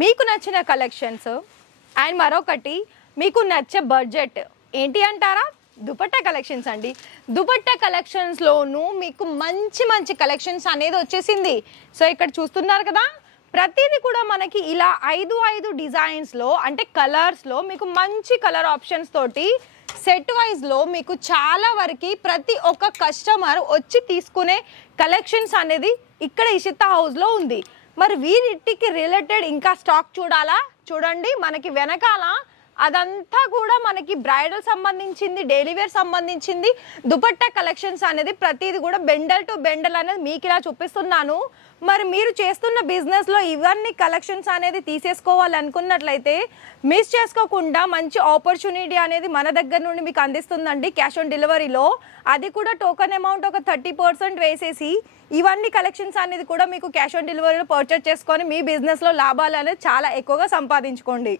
మీకు నచ్చిన collections and మరొకటి మీకు నచ్చే బడ్జెట్ ఏంటి అంటారా? దుపట్టా కలెక్షన్స్ అండి. దుపట్టా కలెక్షన్స్లోనూ మీకు మంచి మంచి కలెక్షన్స్ అనేది వచ్చేసింది. సో ఇక్కడ చూస్తున్నారు కదా, ప్రతిదీ కూడా మనకి ఇలా 5 డిజైన్స్లో అంటే కలర్స్లో మీకు మంచి కలర్ ఆప్షన్స్ తోటి సెట్ వైజ్లో మీకు చాలా వరకు ప్రతి ఒక్క కస్టమర్ వచ్చి తీసుకునే కలెక్షన్స్ అనేది ఇక్కడ ఇషితా హౌస్లో ఉంది. మరి వీటికి రిలేటెడ్ ఇంకా స్టాక్ చూడాలా? చూడండి, మనకి వెనకాల అదంతా కూడా మనకి బ్రైడల్ సంబంధించింది, డైలీ వేర్ సంబంధించింది దుపట్టా కలెక్షన్స్ అనేది ప్రతిది కూడా బెండల్ టు బెండల్ అనేది మీకు ఇలా చూపిస్తున్నాను. మరి మీరు చేస్తున్న బిజినెస్లో ఇవన్నీ కలెక్షన్స్ అనేది తీసేసుకోవాలనుకున్నట్లయితే మిస్ చేసుకోకుండా మంచి ఆపర్చునిటీ అనేది మన దగ్గర నుండి మీకు అందిస్తుందండి క్యాష్ ఆన్ డెలివరీలో. అది కూడా టోకెన్ అమౌంట్ ఒక 30% వేసేసి ఇవన్నీ కలెక్షన్స్ అనేది కూడా మీకు క్యాష్ ఆన్ డెలివరీలో పర్చేస్ చేసుకొని మీ బిజినెస్లో లాభాలు అనేది చాలా ఎక్కువగా సంపాదించుకోండి.